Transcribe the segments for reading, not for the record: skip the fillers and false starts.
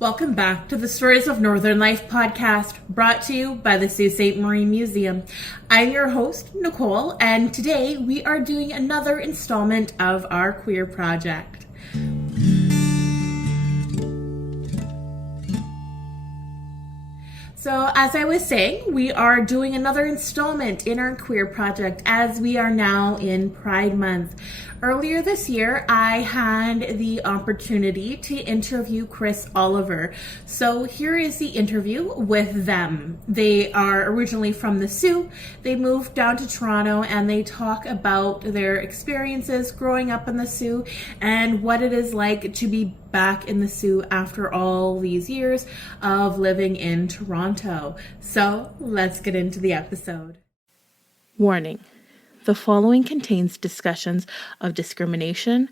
Welcome back to the Stories of Northern Life podcast, brought to you by the Sault Ste. Marie Museum. I'm your host, Nicole, and today we are doing another installment of our queer project. So, as I was saying, we are doing another installment in our queer project as we are now in Pride Month. Earlier this year, I had the opportunity to interview Chris Oliver. So here is the interview with them. They are originally from the Sault. They moved down to Toronto and they talk about their experiences growing up in the Sault and what it is like to be back in the Sault after all these years of living in Toronto. So let's get into the episode. Warning. The following contains discussions of discrimination,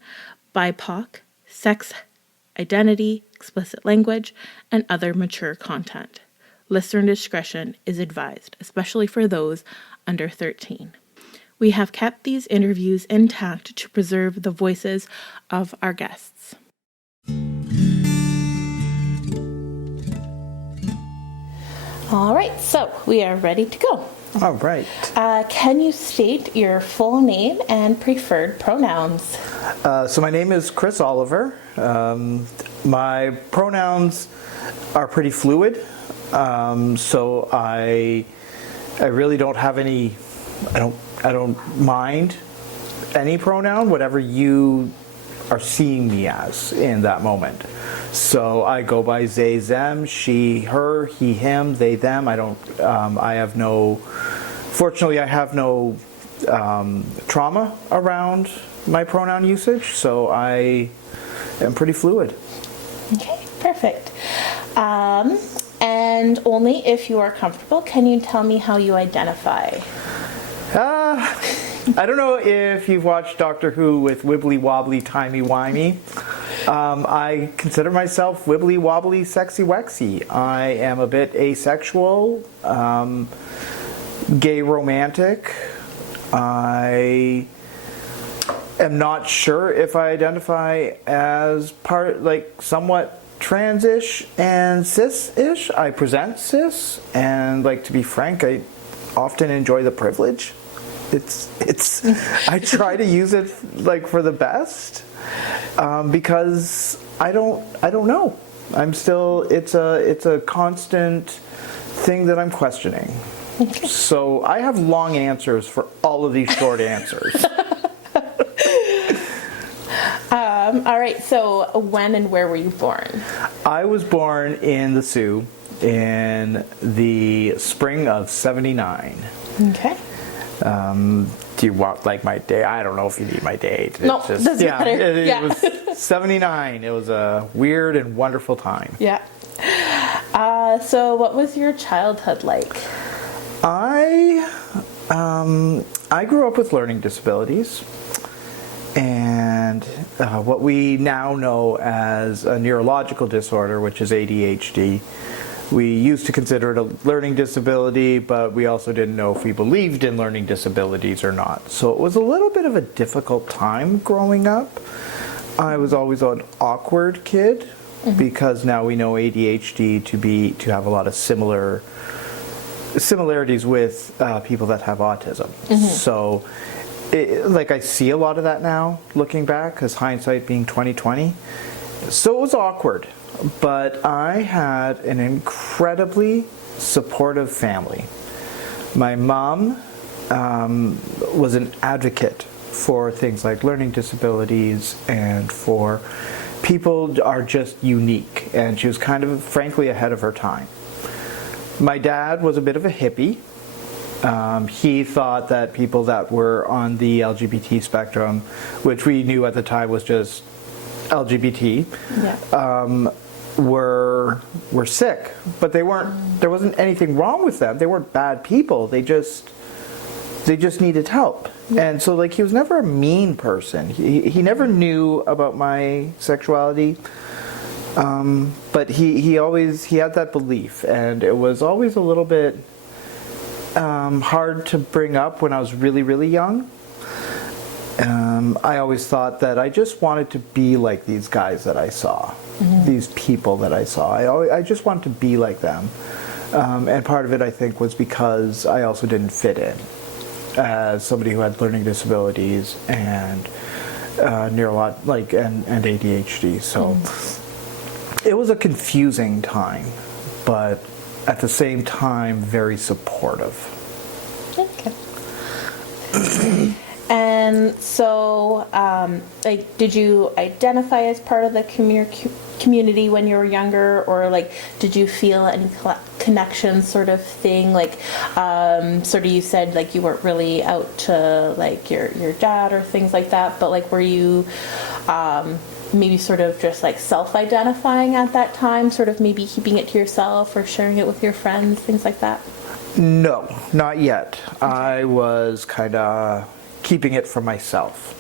BIPOC, sex identity, explicit language, and other mature content. Listener discretion is advised, especially for those under 13. We have kept these interviews intact to preserve the voices of our guests. All right, so we are ready to go. All right. Can you state your full name and preferred pronouns? So my name is Chris Oliver. My pronouns are pretty fluid. So I really don't have any. I don't mind any pronoun, whatever you are seeing me as in that moment. So I go by they, them, she, her, he, him, they, them. Fortunately, I have no trauma around my pronoun usage, so I am pretty fluid. Okay, perfect. And only if you are comfortable, can you tell me how you identify? I don't know if you've watched Doctor Who with Wibbly Wobbly Timey Wimey. I consider myself wibbly wobbly sexy wexy. I am a bit asexual, gay romantic. I am not sure if I identify as somewhat trans-ish and cis-ish. I present cis, and to be frank, I often enjoy the privilege. It's I try to use it for the best, because I don't know. I'm still it's a constant thing that I'm questioning. Okay. So I have long answers for all of these short answers. All right, so when and where were you born? I was born in the Sault in the spring of '79. Okay. Do you want my date? I don't know if you need my date. No, doesn't matter. It was '79. It was a weird and wonderful time. Yeah. So what was your childhood like? I grew up with learning disabilities and what we now know as a neurological disorder, which is ADHD. We used to consider it a learning disability, but we also didn't know if we believed in learning disabilities or not. So it was a little bit of a difficult time growing up. I was always an awkward kid, because now we know ADHD to have a lot of similarities with people that have autism. So I see a lot of that now looking back, because hindsight being 20/20. So it was awkward. But I had an incredibly supportive family. My mom was an advocate for things like learning disabilities and for people are just unique. And she was kind of, frankly, ahead of her time. My dad was a bit of a hippie. He thought that people that were on the LGBT spectrum, which we knew at the time was just LGBT, were sick, but they weren't. There wasn't anything wrong with them. They weren't bad people. They just needed help. And so he was never a mean person. He never knew about my sexuality, but he had that belief, and it was always a little bit hard to bring up when I was really, really young. I always thought that I just wanted to be like these guys that I saw, these people that I saw. I just wanted to be like them. And part of it, I think, was because I also didn't fit in as somebody who had learning disabilities and and ADHD. So it was a confusing time, but at the same time, very supportive. Okay. And so, did you identify as part of the community when you were younger, or did you feel any connection sort of thing? Sort of you said you weren't really out to your dad or things like that, but were you maybe sort of just self-identifying at that time, sort of maybe keeping it to yourself or sharing it with your friends, things like that? No, not yet. I was kind of keeping it for myself.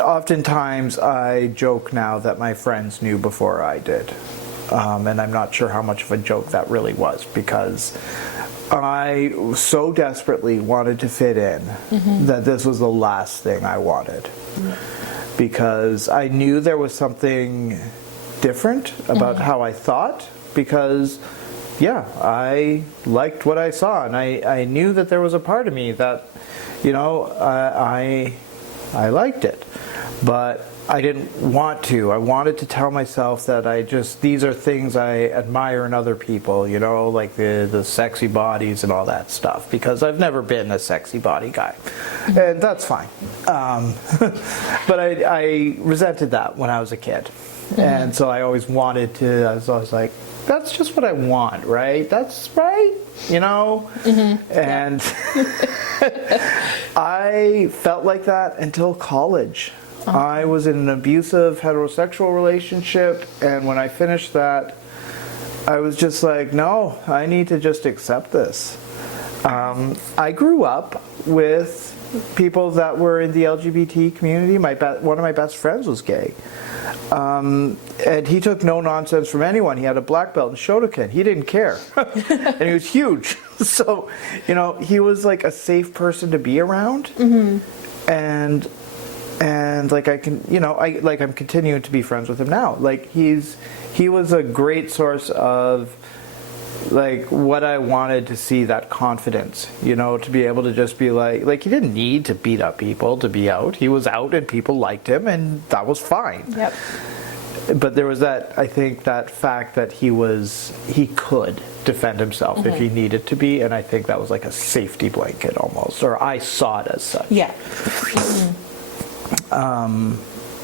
Oftentimes I joke now that my friends knew before I did, and I'm not sure how much of a joke that really was, because I so desperately wanted to fit in that this was the last thing I wanted, because I knew there was something different about how I thought, because I liked what I saw, and I knew that there was a part of me that, I liked it, but I didn't want to. I wanted to tell myself that these are things I admire in other people, like the sexy bodies and all that stuff, because I've never been a sexy body guy, and that's fine. But I resented that when I was a kid, and so I always wanted to, I was always like, that's just what I want, right? That's right, And I felt like that until college. I was in an abusive heterosexual relationship, and when I finished that, I was just like, no, I need to just accept this. I grew up with people that were in the LGBT community. One of my best friends was gay. And he took no nonsense from anyone. He had a black belt in Shotokan. He didn't care. And he was huge. So, he was like a safe person to be around. And I'm continuing to be friends with him now. He was a great source of what I wanted to see, that confidence, to be able to just be he didn't need to beat up people to be out. He was out and people liked him, and that was fine. Yep. But there was that fact that he could defend himself if he needed to be, and I think that was like a safety blanket almost, or I saw it as such. Yeah.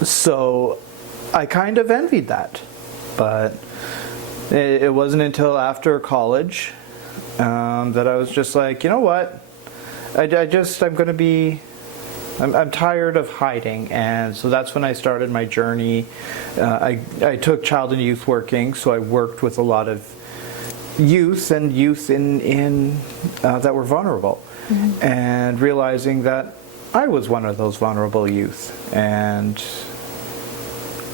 So I kind of envied that, but it wasn't until after college that I was just like, you know what? I'm tired of hiding, and so that's when I started my journey. I took child and youth working, so I worked with a lot of youth in that were vulnerable, and realizing that I was one of those vulnerable youth, and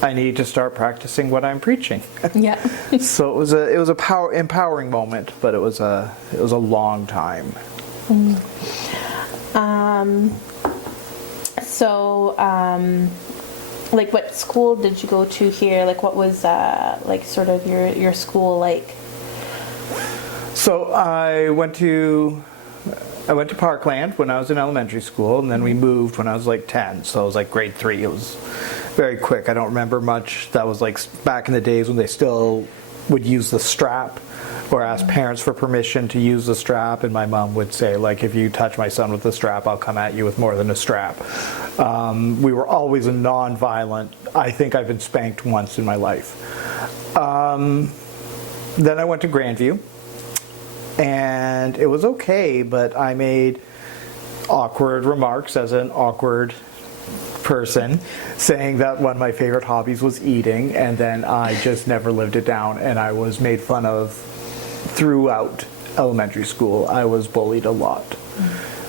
I need to start practicing what I'm preaching. Yeah. So it was a empowering moment, but it was a long time. So, what school did you go to here? What was sort of your school like? So I went to Parkland when I was in elementary school, and then we moved when I was 10. So it was grade 3. It was very quick. I don't remember much. That was back in the days when they still would use the strap or ask parents for permission to use the strap, and my mom would say, if you touch my son with the strap, I'll come at you with more than a strap. We were always a non-violent. I think I've been spanked once in my life. Then I went to Grandview, and it was okay, but I made awkward remarks as an awkward person, saying that one of my favorite hobbies was eating, and then I just never lived it down, and I was made fun of throughout elementary school. I was bullied a lot.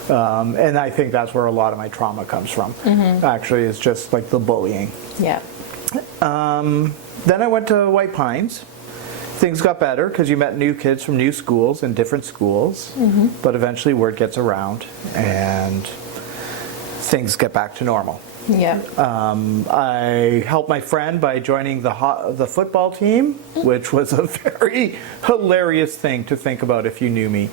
And I think that's where a lot of my trauma comes from. Actually, it's just the bullying. Yeah. Then I went to White Pines. Things got better because you met new kids from new schools and different schools, but eventually word gets around, and things get back to normal. Yeah. I helped my friend by joining the football team, which was a very hilarious thing to think about if you knew me.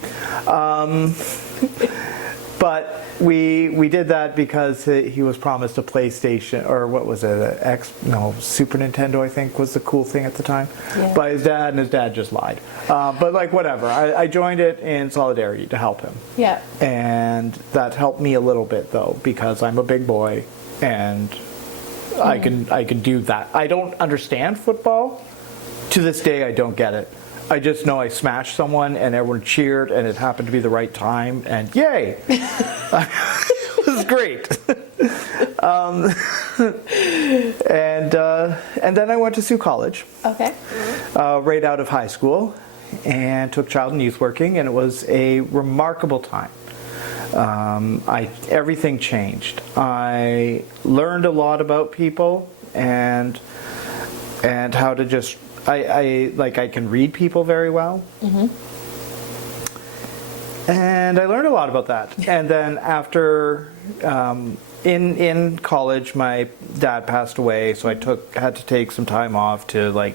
But we did that because he was promised a PlayStation, or what was it, Super Nintendo, I think, was the cool thing at the time, by his dad, and his dad just lied. But like, whatever, I joined it in solidarity to help him. Yeah. And that helped me a little bit, though, because I'm a big boy, and I can do that. I don't understand football. To this day, I don't get it. I just know I smashed someone and everyone cheered and it happened to be the right time and yay! It was great. And then I went to Sault College. Okay. Right out of high school, and took child and youth working, and it was a remarkable time. Everything changed. I learned a lot about people and how to just I can read people very well. Mm-hmm. And I learned a lot about that. And then after in college, my dad passed away, so I had to take some time off to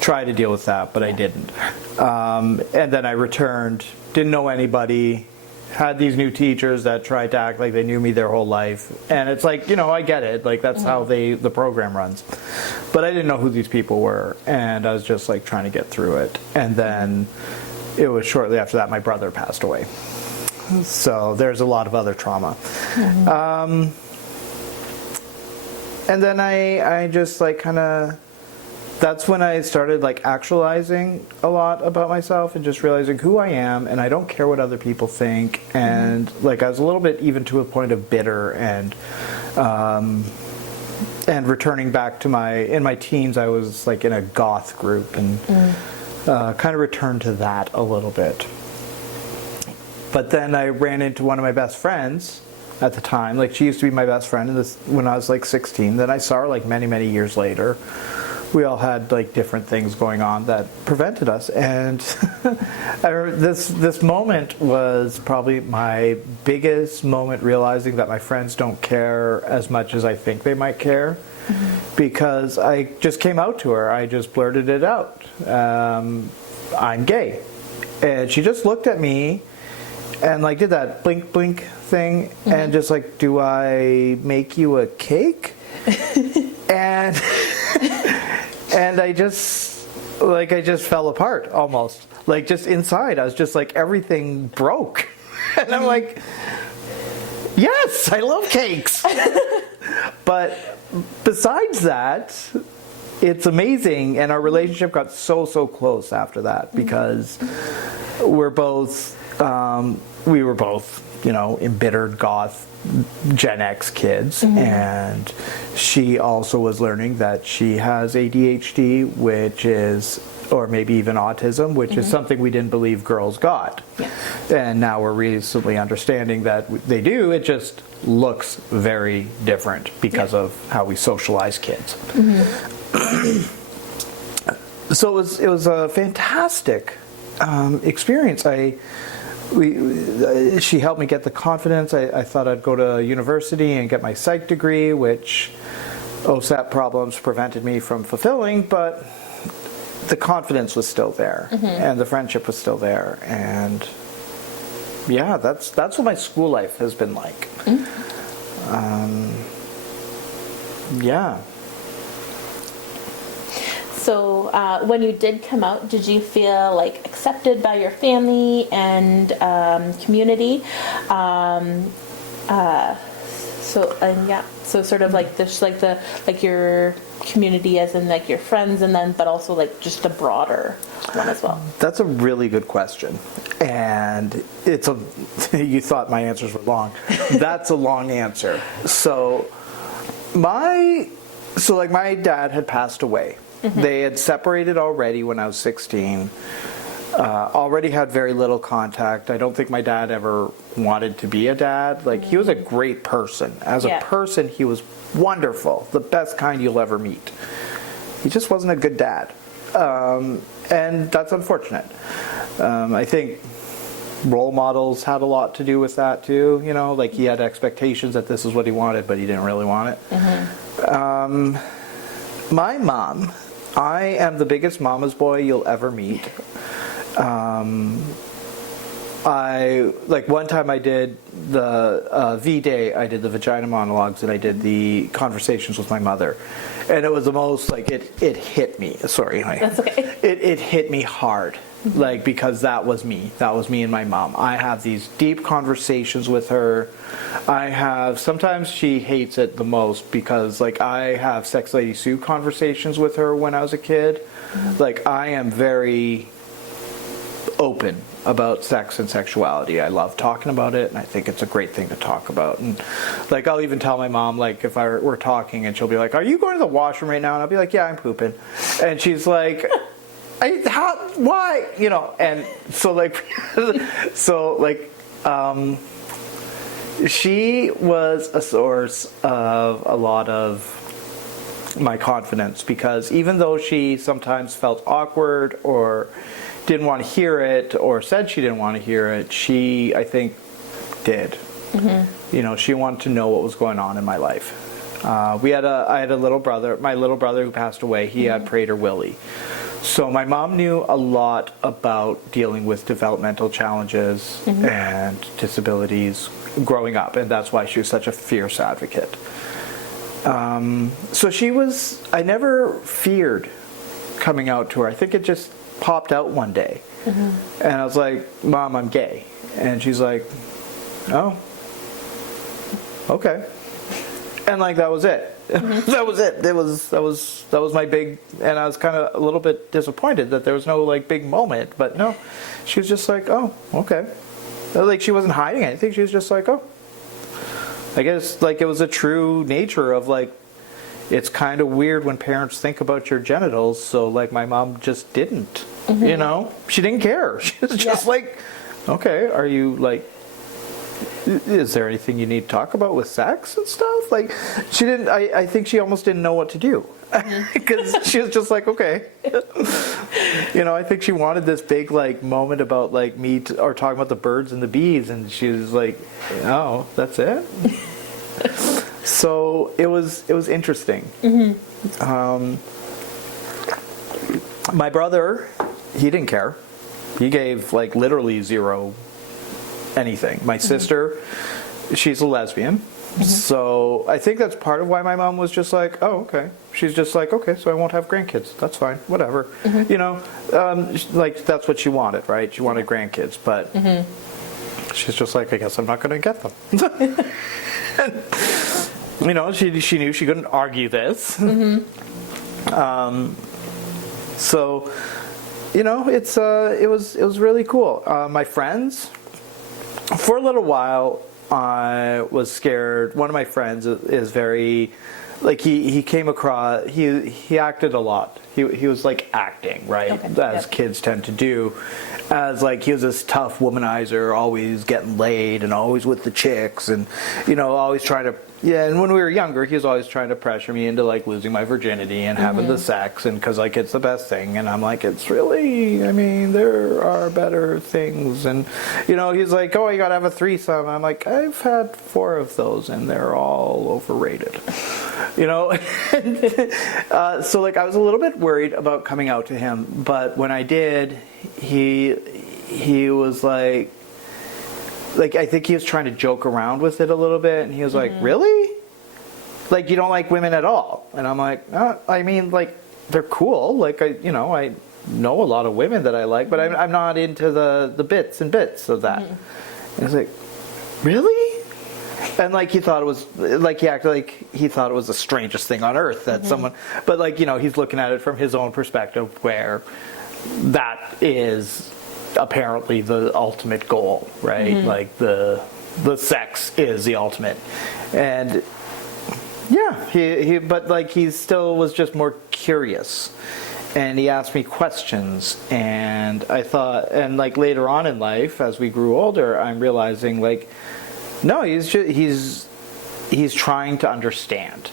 try to deal with that, but I didn't. And then I returned, didn't know anybody. Had these new teachers that tried to act like they knew me their whole life, and it's like, I get it, like that's how the program runs, but I didn't know who these people were, and I was just like trying to get through it. And then it was shortly after that my brother passed away, so there's a lot of other trauma. And then I just that's when I started actualizing a lot about myself and just realizing who I am, and I don't care what other people think. And I was a little bit even to a point of bitter, and returning back to in my teens, I was in a goth group, and kind of returned to that a little bit. But then I ran into one of my best friends at the time. She used to be my best friend when I was 16. Then I saw her many, many years later. We all had different things going on that prevented us, and I remember this moment was probably my biggest moment, realizing that my friends don't care as much as I think they might care, because I just came out to her. I just blurted it out. I'm gay, and she just looked at me and did that blink blink thing, and just do I make you a cake? And and I just fell apart almost. Just inside, I was just everything broke. And I'm like, yes, I love cakes. But besides that, it's amazing. And our relationship got so close after that, because we were both, embittered goth Gen X kids, and she also was learning that she has ADHD, or maybe even autism, which is something we didn't believe girls got. Yeah. And now we're recently understanding that they do. It just looks very different because of how we socialize kids. So it was a fantastic experience. She helped me get the confidence. I thought I'd go to university and get my psych degree, which OSAP problems prevented me from fulfilling, but the confidence was still there, and the friendship was still there, and yeah, that's what my school life has been like. Yeah. So when you did come out, did you feel accepted by your family and community? So sort of your community, as in your friends, and then but also just a broader one as well. That's a really good question, and you thought my answers were long. That's a long answer. So my dad had passed away. They had separated already when I was 16. Already had very little contact. I don't think my dad ever wanted to be a dad. He was a great person. As a person, he was wonderful. The best kind you'll ever meet. He just wasn't a good dad. And that's unfortunate. I think role models had a lot to do with that too. You know, like he had expectations that this is what he wanted, but he didn't really want it. My mom, I am the biggest mama's boy you'll ever meet. I like one time I did the V-Day, I did the vagina monologues, and I did the conversations with my mother, and it was the most like it hit me. Sorry, That's okay. It hit me hard, like because that was me and my mom. I have these deep conversations with her. Sometimes she hates it the most because like I have Sex Lady Sue conversations with her when I was a kid. Like I am very open about sex and sexuality. I love talking about it, and I think it's a great thing to talk about. And like I'll even tell my mom, like if we're talking and she'll be like, "Are you going to the washroom right now?" And I'll be like, "Yeah, I'm pooping." And she's like, "Why?" You know. And so like she was a source of a lot of my confidence, because even though she sometimes felt awkward or didn't want to hear it or said she didn't want to hear it, she, I think, did. You know, she wanted to know what was going on in my life. I had a little brother, my little brother who passed away. He had Prader-Willi. So my mom knew a lot about dealing with developmental challenges and disabilities growing up, and that's why she was such a fierce advocate. So I never feared coming out to her. I think it just popped out one day. And I was like, "Mom, I'm gay." And she's like, "Oh, okay." And like that was it. That was it. That was my big, and I was kind of a little bit disappointed that there was no like big moment, but no, she was just like, "Oh, okay." Like she wasn't hiding anything. She was just like, "Oh." I guess like it was a true nature of like, it's kind of weird when parents think about your genitals, so like my mom just didn't. You know, she didn't care. She was just like, "Okay, are you like, is there anything you need to talk about with sex and stuff?" Like she didn't, I think she almost didn't know what to do, because she was just like, "Okay." You know, I think she wanted this big like moment about like me or talking about the birds and the bees, and she was like, "Oh, that's it." So it was interesting. My brother, he didn't care. He gave like literally zero anything. My sister, she's a lesbian. So I think that's part of why my mom was just like, "Oh, okay." She's just like, "Okay, so I won't have grandkids. That's fine, whatever." You know, like that's what she wanted, right? She wanted grandkids, but she's just like, "I guess I'm not going to get them." You know, she knew she couldn't argue this. So, you know, it was really cool. My friends, for a little while, I was scared. One of my friends is very, like he came across, he acted a lot. He was like acting, right? Okay. As kids tend to do. As like he was this tough womanizer, always getting laid and always with the chicks, and you know, always trying to, yeah. And when we were younger, he was always trying to pressure me into like losing my virginity and having the sex, and because like it's the best thing, and I'm like, it's really, I mean, there are better things. And you know, he's like, "Oh, you gotta have a threesome." I'm like, "I've had 4 of those and they're all overrated." You know. So like I was a little bit worried about coming out to him, but when I did, he was like I think he was trying to joke around with it a little bit, and he was like, "Really? Like you don't like women at all?" And I'm like, I mean, like they're cool. Like I know a lot of women that I like, but I'm not into the bits and bits of that." And he's like, "Really?" And like he thought it was like he acted like he thought it was the strangest thing on earth that someone, but like you know, he's looking at it from his own perspective, where that is apparently the ultimate goal, right? Like the sex is the ultimate. And yeah, he but like he still was just more curious, and he asked me questions, and I thought, and like later on in life as we grew older, I'm realizing like, no, he's trying to understand.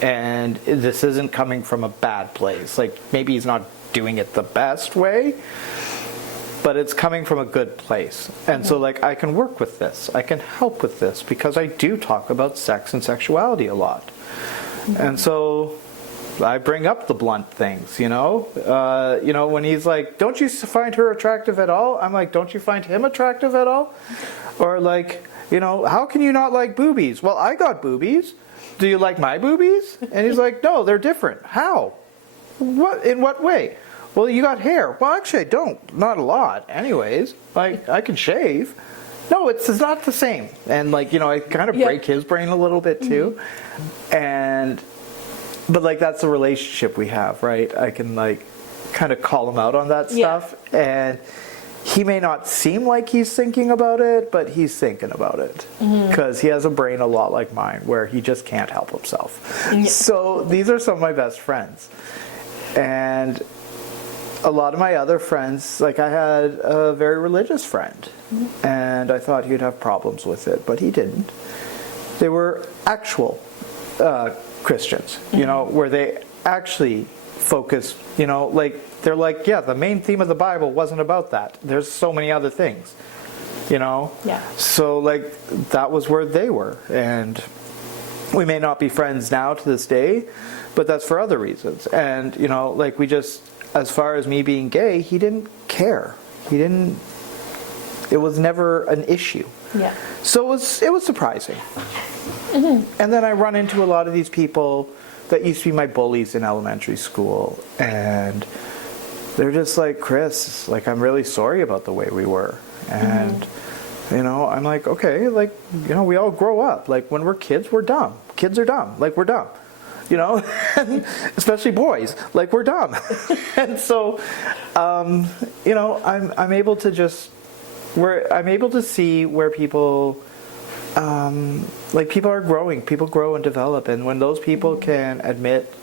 And this isn't coming from a bad place. Like maybe he's not doing it the best way, but it's coming from a good place. And so like I can work with this, I can help with this, because I do talk about sex and sexuality a lot. And so I bring up the blunt things, you know, when he's like, don't you find her attractive at all? I'm like, don't you find him attractive at all? Or like, you know, how can you not like boobies? Well, I got boobies. Do you like my boobies? And he's like, no, they're different. How? What? In what way? Well, you got hair. Well, actually, I don't. Not a lot. Anyways, like, I can shave. No, it's not the same. And like, you know, I kind of break his brain a little bit too. But like, that's the relationship we have, right? I can like kind of call him out on that stuff. And he may not seem like he's thinking about it, but he's thinking about it. Because he has a brain a lot like mine, where he just can't help himself. So these are some of my best friends. And a lot of my other friends, like I had a very religious friend, and I thought he'd have problems with it, but he didn't. They were actual Christians, you know, where they actually focus, you know, like they're like, yeah, the main theme of the Bible wasn't about that. There's so many other things, you know? Yeah. So like that was where they were. And we may not be friends now to this day, but that's for other reasons. And, you know, like we just, as far as me being gay, he didn't care. It was never an issue. Yeah. So it was surprising. And then I run into a lot of these people that used to be my bullies in elementary school, and they're just like, Chris, like, I'm really sorry about the way we were. And you know, I'm like, okay, like, you know, we all grow up. Like, when we're kids, we're dumb. Kids are dumb. Like, we're dumb. You know, especially boys, like, we're dumb. And so, you know, I'm able to see where people, like, people are growing. People grow and develop, and when those people can admit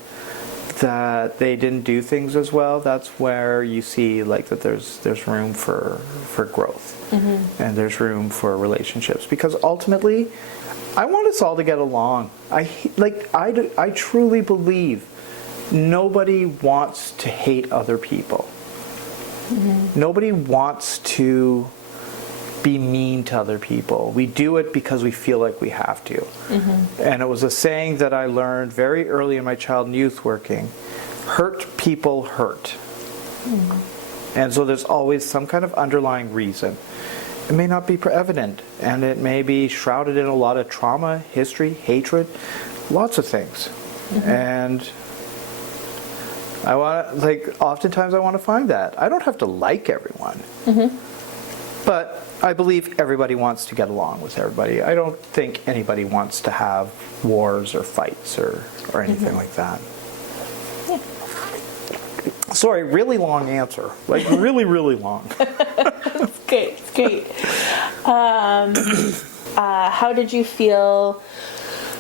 that they didn't do things as well, that's where you see, like, that there's room for growth, and there's room for relationships, because ultimately I want us all to get along. I truly believe nobody wants to hate other people. Nobody wants to be mean to other people. We do it because we feel like we have to. And it was a saying that I learned very early in my child and youth working: hurt people hurt. And so there's always some kind of underlying reason. It may not be evident, and it may be shrouded in a lot of trauma, history, hatred, lots of things. And I want, like, oftentimes I want to find that. I don't have to like everyone. But I believe everybody wants to get along with everybody. I don't think anybody wants to have wars or fights or anything like that. Yeah. Sorry, really long answer. Like, really, really long. It's great. How did you feel,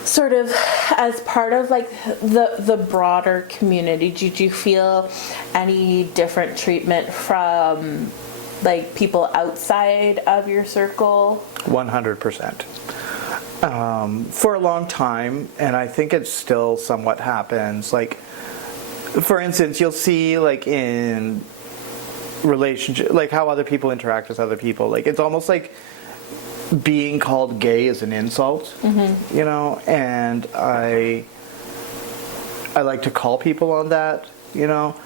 sort of, as part of, like, the broader community? Did you feel any different treatment from, like, people outside of your circle? 100%. For a long time, and I think it still somewhat happens, like, for instance, you'll see, like, in relationship, like, how other people interact with other people, like, it's almost like being called gay is an insult, you know, and I like to call people on that, you know.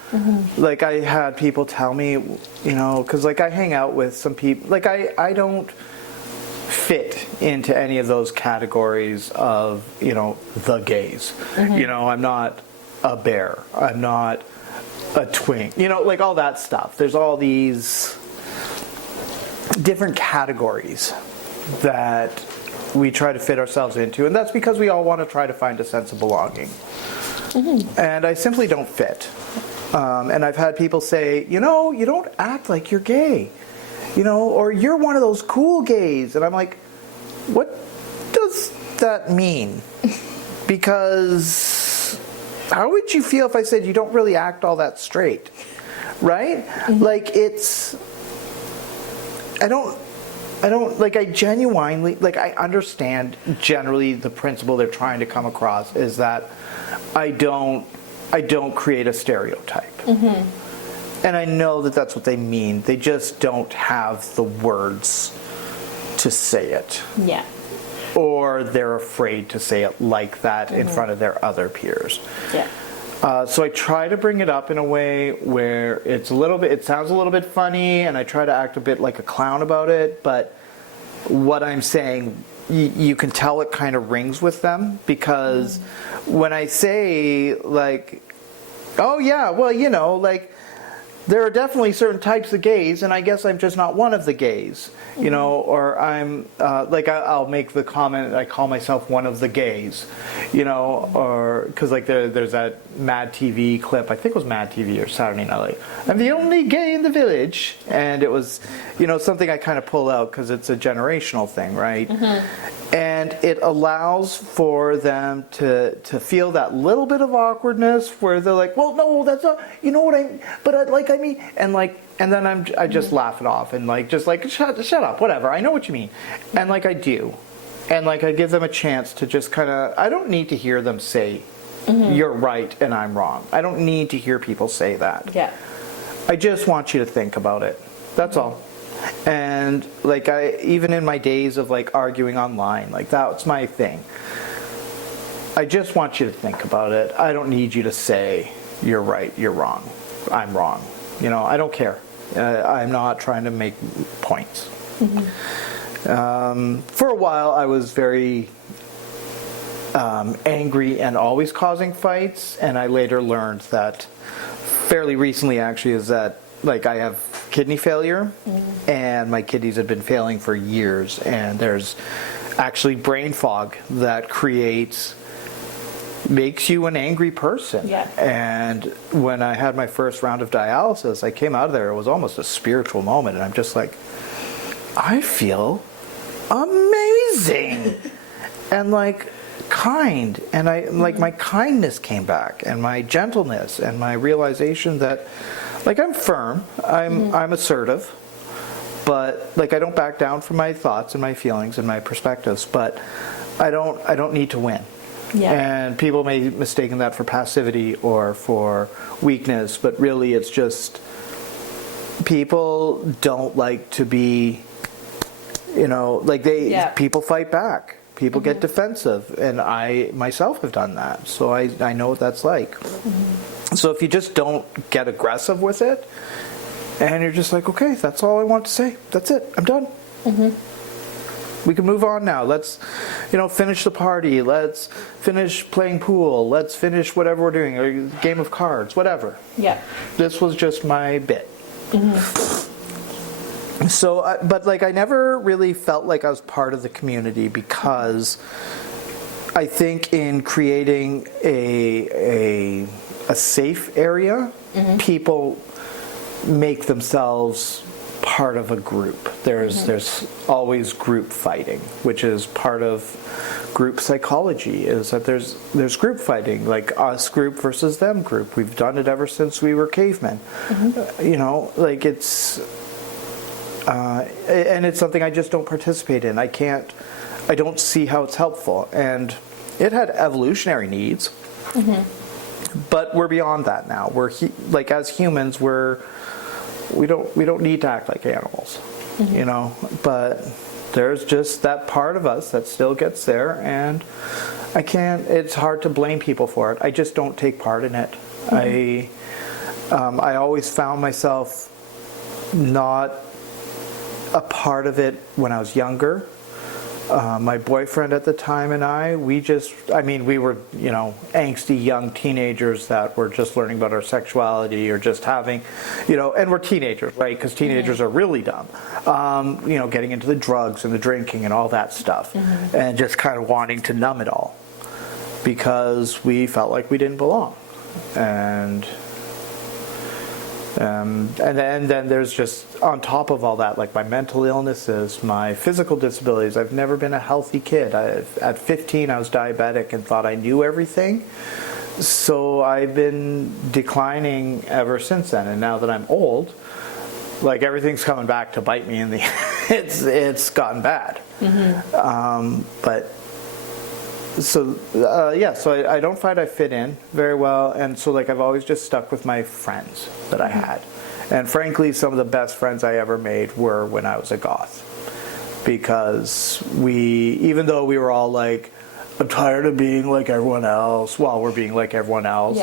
Like, I had people tell me, you know, because, like, I hang out with some people, like, I don't fit into any of those categories of, you know, the gays. You know, I'm not a bear, I'm not a twink, you know, like, all that stuff. There's all these different categories that we try to fit ourselves into, and that's because we all want to try to find a sense of belonging. And I simply don't fit. And I've had people say, you know, you don't act like you're gay, you know, or you're one of those cool gays. And I'm like, what does that mean? Because how would you feel if I said you don't really act all that straight, right? Like, it's, I don't, like, I genuinely, like, I understand generally the principle they're trying to come across is that I don't create a stereotype. And I know that that's what they mean. They just don't have the words to say it. Yeah. Or they're afraid to say it like that in front of their other peers. Yeah. So I try to bring it up in a way where it sounds a little bit funny, and I try to act a bit like a clown about it, but what I'm saying, you can tell it kind of rings with them, because when I say, like, oh yeah, well, you know, like, there are definitely certain types of gays, and I guess I'm just not one of the gays, you know, or I'm, I'll make the comment, I call myself one of the gays, you know, or, because, like, there's that Mad TV clip, I think it was Mad TV or Saturday Night Live, I'm the only gay in the village, and it was, you know, something I kind of pull out because it's a generational thing, right? And it allows for them to feel that little bit of awkwardness where they're like, well, no, that's not, you know what I mean, but I mean, and then I just laugh it off and shut up, whatever, I know what you mean. And like I do. And like I give them a chance to just kind of, I don't need to hear them say, you're right and I'm wrong. I don't need to hear people say that. Yeah. I just want you to think about it. That's all. And like even in my days of like arguing online, like that's my thing. I just want you to think about it. I don't need you to say you're right, you're wrong, I'm wrong. You know, I don't care. I'm not trying to make points. For a while, I was very angry and always causing fights, and I later learned that fairly recently actually is that like I have kidney failure, and my kidneys had been failing for years, and there's actually brain fog that makes you an angry person. Yeah. And when I had my first round of dialysis, I came out of there, it was almost a spiritual moment, and I'm just like, I feel amazing and like kind, and I like my kindness came back, and my gentleness, and my realization that like I'm firm, I'm assertive, but like I don't back down from my thoughts and my feelings and my perspectives, but I don't need to win. Yeah. And people may mistake that for passivity or for weakness, but really it's just people don't like to be, you know, like people fight back. People get defensive, and I myself have done that, so I know what that's like. So if you just don't get aggressive with it, and you're just like, okay, that's all I want to say. That's it. I'm done. We can move on now. Let's, you know, finish the party. Let's finish playing pool. Let's finish whatever we're doing, or a game of cards, whatever. Yeah. This was just my bit. So, but like I never really felt like I was part of the community, because I think in creating a safe area, people make themselves part of a group. There's always group fighting, which is part of group psychology, is that there's group fighting, like us group versus them group. We've done it ever since we were cavemen. You know, like it's and it's something I just don't participate in. I don't see how it's helpful, and it had evolutionary needs. But we're beyond that now. We're like as humans, we don't need to act like animals, you know. But there's just that part of us that still gets there, and it's hard to blame people for it. I just don't take part in it. I always found myself not a part of it when I was younger. My boyfriend at the time and we were, you know, angsty young teenagers that were just learning about our sexuality, or just having, you know, and we're teenagers, right? Because teenagers are really dumb. You know, getting into the drugs and the drinking and all that stuff, and just kind of wanting to numb it all, because we felt like we didn't belong. And then there's just, on top of all that, like my mental illnesses, my physical disabilities. I've never been a healthy kid. At 15, I was diabetic and thought I knew everything. So I've been declining ever since then. And now that I'm old, like everything's coming back to bite me in the it's gotten bad. But so I don't find I fit in very well, and so like I've always just stuck with my friends that I had, And frankly, some of the best friends I ever made were when I was a goth. Because even though we were all like, I'm tired of being like everyone else, well, we're being like everyone else,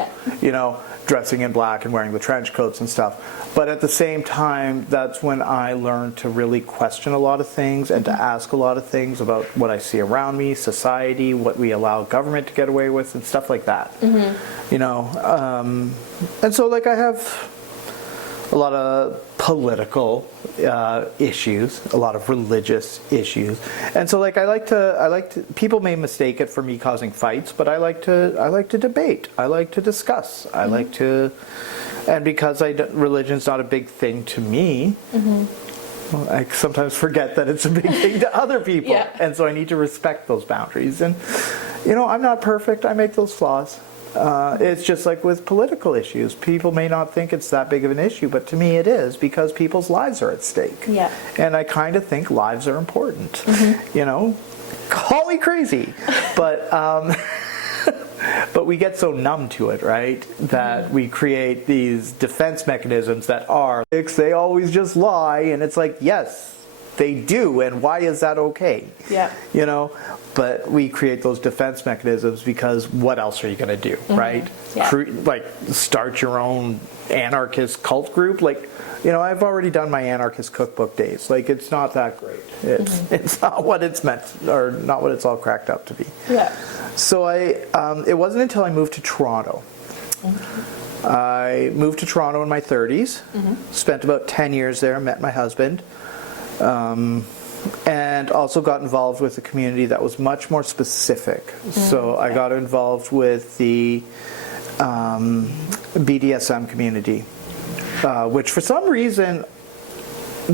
dressing in black and wearing the trench coats and stuff. But at the same time, that's when I learned to really question a lot of things and to ask a lot of things about what I see around me, society, what we allow government to get away with, and stuff like that. And so like I have a lot of political issues, a lot of religious issues, and so like I like to. People may mistake it for me causing fights, but I like to debate. I like to discuss. I like to, and because religion's not a big thing to me. Well, I sometimes forget that it's a big thing to other people, and so I need to respect those boundaries. And I'm not perfect. I make those flaws. It's just like with political issues. People may not think it's that big of an issue, but to me it is, because people's lives are at stake. Yeah. And I kind of think lives are important. Call me crazy, but but we get so numb to it, right? That we create these defense mechanisms that they always just lie, and it's like, yes, they do, and why is that okay? Yeah. But we create those defense mechanisms because what else are you going to do, right? Yeah. Like start your own anarchist cult group. Like, I've already done my anarchist cookbook days. Like, it's not that great. It's not what it's meant, or not what it's all cracked up to be. Yeah. So it wasn't until I moved to Toronto. I moved to Toronto in my 30s, spent about 10 years there, met my husband. And also got involved with a community that was much more specific. So I got involved with the BDSM community, which for some reason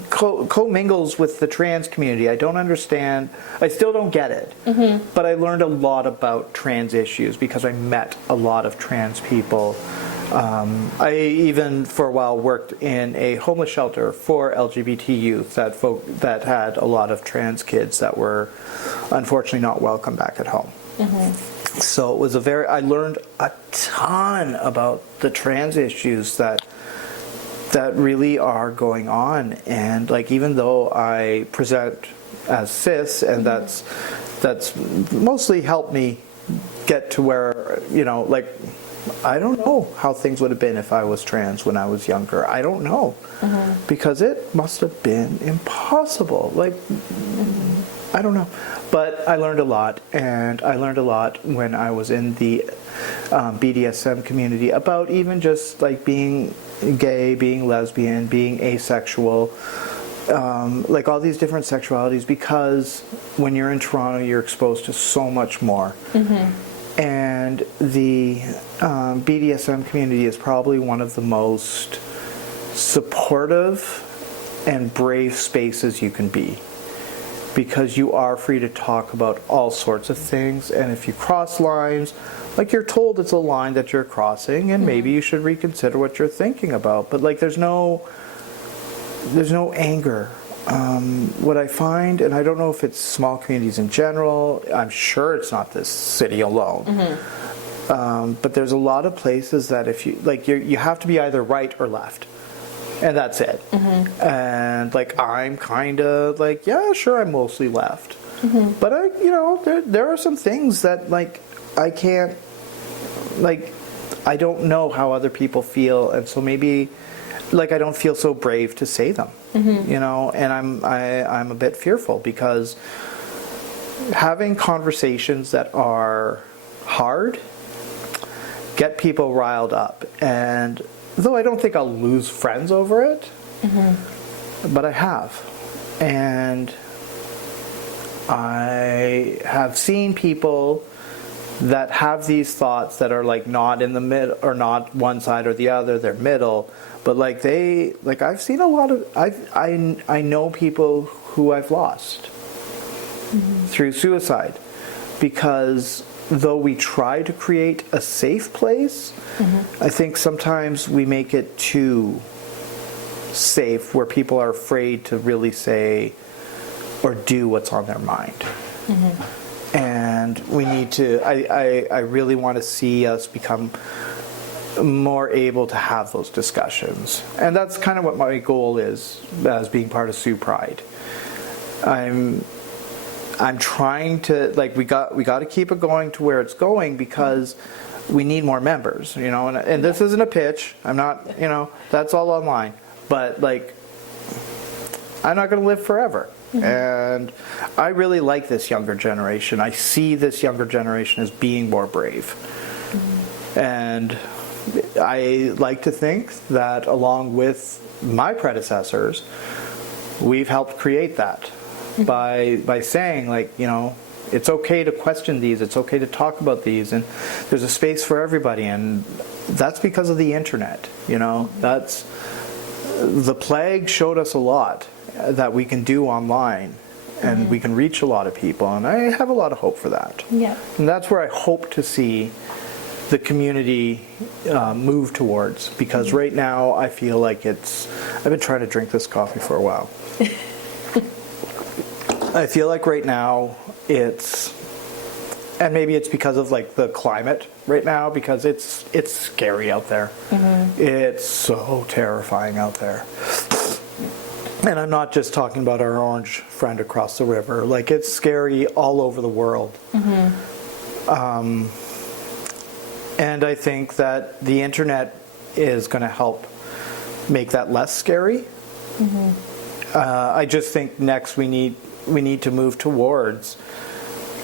commingles with the trans community. I don't understand. I still don't get it. But I learned a lot about trans issues because I met a lot of trans people. I even for a while worked in a homeless shelter for LGBT youth that had a lot of trans kids that were unfortunately not welcome back at home. So it was I learned a ton about the trans issues that really are going on, and like even though I present as cis, and that's mostly helped me get to where I don't know how things would have been if I was trans when I was younger. I don't know. Because it must have been impossible. I don't know. But I learned a lot, and I learned a lot when I was in the BDSM community about even just like being gay, being lesbian, being asexual, like all these different sexualities, because when you're in Toronto, you're exposed to so much more. And the BDSM community is probably one of the most supportive and brave spaces you can be, because you are free to talk about all sorts of things, and if you cross lines, like you're told it's a line that you're crossing, and maybe you should reconsider what you're thinking about, but like there's no anger. What I find, and I don't know if it's small communities in general, I'm sure it's not this city alone, but there's a lot of places that if you have to be either right or left, and that's it. And like I'm kind of like, yeah, sure, I'm mostly left, but there are some things that like I can't, like I don't know how other people feel, and so maybe like I don't feel so brave to say them. And I'm a bit fearful, because having conversations that are hard get people riled up, and though I don't think I'll lose friends over it, but I have, and I have seen people that have these thoughts that are like not in the middle, or not one side or the other, they're middle. But like I've seen a lot of, I know people who I've lost through suicide, because though we try to create a safe place, I think sometimes we make it too safe, where people are afraid to really say or do what's on their mind. And we need to, I really want to see us become more able to have those discussions. And that's kind of what my goal is as being part of Sioux Pride. I'm trying to, like, we got to keep it going to where it's going, because we need more members, you know, and this isn't a pitch. I'm not, you know, that's all online. But, like, I'm not going to live forever. And I really like this younger generation. I see this younger generation as being more brave. And I like to think that along with my predecessors, we've helped create that by saying, like, you know, it's okay to question these, it's okay to talk about these, and there's a space for everybody. And that's because of the internet, you know. That's, the plague showed us a lot that we can do online, and we can reach a lot of people, and I have a lot of hope for that. Yeah. And that's where I hope to see the community move towards, because right now I feel like I've been trying to drink this coffee for a while. I feel like right now and maybe it's because of, like, the climate right now, because it's scary out there. It's so terrifying out there. And I'm not just talking about our orange friend across the river. Like, it's scary all over the world. And I think that the internet is going to help make that less scary. I just think next we need to move towards,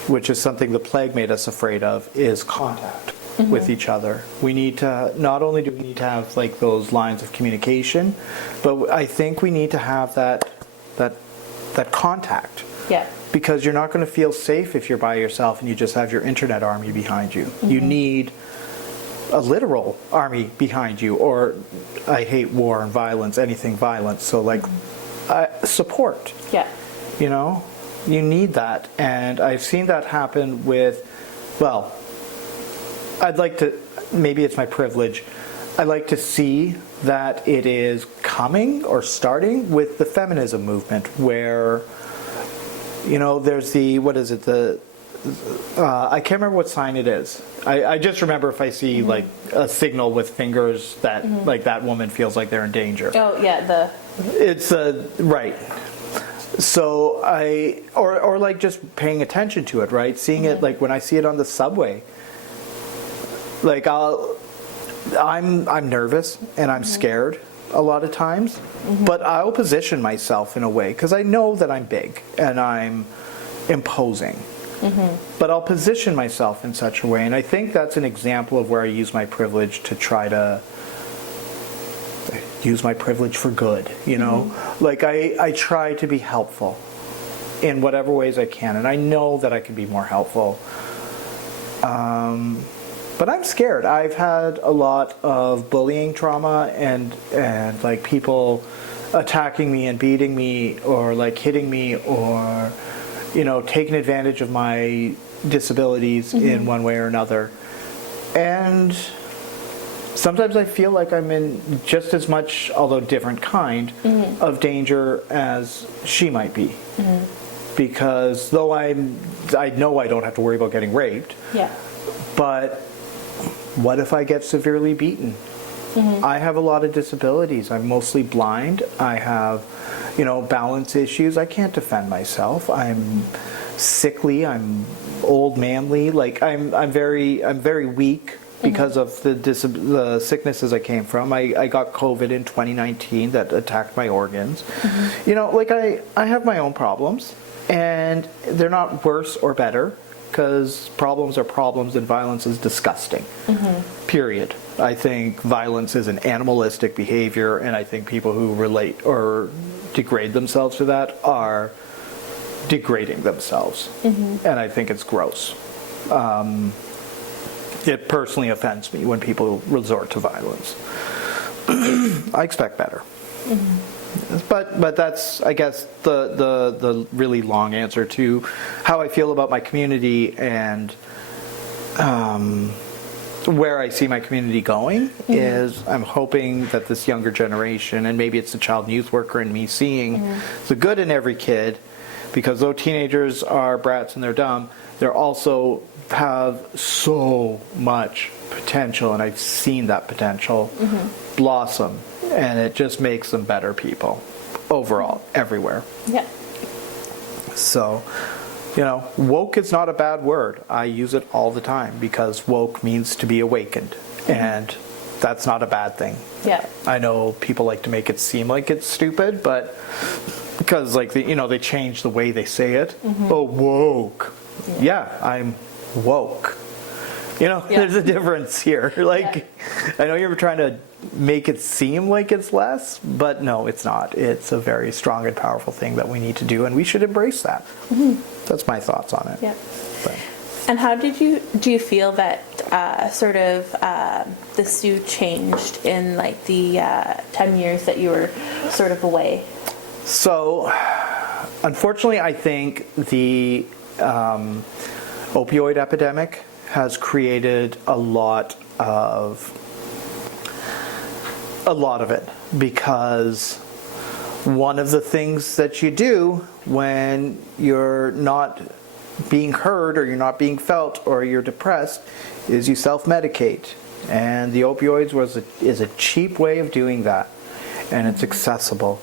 which is something the plague made us afraid of, is contact with each other. We need to, not only do we need to have, like, those lines of communication, but I think we need to have that contact. Yeah. Because you're not going to feel safe if you're by yourself and you just have your internet army behind you. You need a literal army behind you, or I hate war and violence, anything violent. So, like, support. Yeah. You know, you need that. And I've seen that happen with, well, I'd like to, maybe it's my privilege, I like to see that it is coming or starting with the feminism movement, where, you know, there's the, what is it, I can't remember what sign it is. I just remember if I see like a signal with fingers that like that woman feels like they're in danger. Oh yeah, It's right. So or like just paying attention to it, right? Seeing it, like when I see it on the subway, like I'm nervous and I'm scared a lot of times, but I'll position myself in a way because I know that I'm big and I'm imposing. But I'll position myself in such a way, and I think that's an example of where I use my privilege to try to use my privilege for good, you know? Like I try to be helpful in whatever ways I can, and I know that I can be more helpful. But I'm scared. I've had a lot of bullying trauma and like people attacking me and beating me or like hitting me or, you know, taking advantage of my disabilities in one way or another. And sometimes I feel like I'm in just as much, although different kind, of danger as she might be. Because though I know I don't have to worry about getting raped, but what if I get severely beaten? I have a lot of disabilities. I'm mostly blind. I have, you know, balance issues. I can't defend myself. I'm sickly. I'm old manly. Like I'm very weak because of the sicknesses I came from. I got COVID in 2019 that attacked my organs. You know, like I have my own problems, and they're not worse or better because problems are problems and violence is disgusting. Period. I think violence is an animalistic behavior, and I think people who relate or degrade themselves to that are degrading themselves. And I think it's gross. It personally offends me when people resort to violence. I expect better. But that's, I guess, the really long answer to how I feel about my community and where I see my community going is I'm hoping that this younger generation, and maybe it's the child and youth worker in me seeing the good in every kid, because though teenagers are brats and they're dumb, they're also have so much potential, and I've seen that potential blossom, and it just makes them better people overall, everywhere. Yeah. So, you know, woke is not a bad word. I use it all the time because woke means to be awakened, and that's not a bad thing. Yeah. I know people like to make it seem like it's stupid, but because like they change the way they say it. Oh, woke. Yeah, I'm woke. There's a difference here. I know you're trying to make it seem like it's less, but no, it's not. It's a very strong and powerful thing that we need to do, and we should embrace that. That's my thoughts on it. Yeah. But. And how do you feel that the Sioux changed in like the 10 years that you were sort of away? So, unfortunately, I think the opioid epidemic has created a lot of it, because one of the things that you do when you're not being heard or you're not being felt or you're depressed is you self-medicate, and the opioids is a cheap way of doing that, and it's accessible.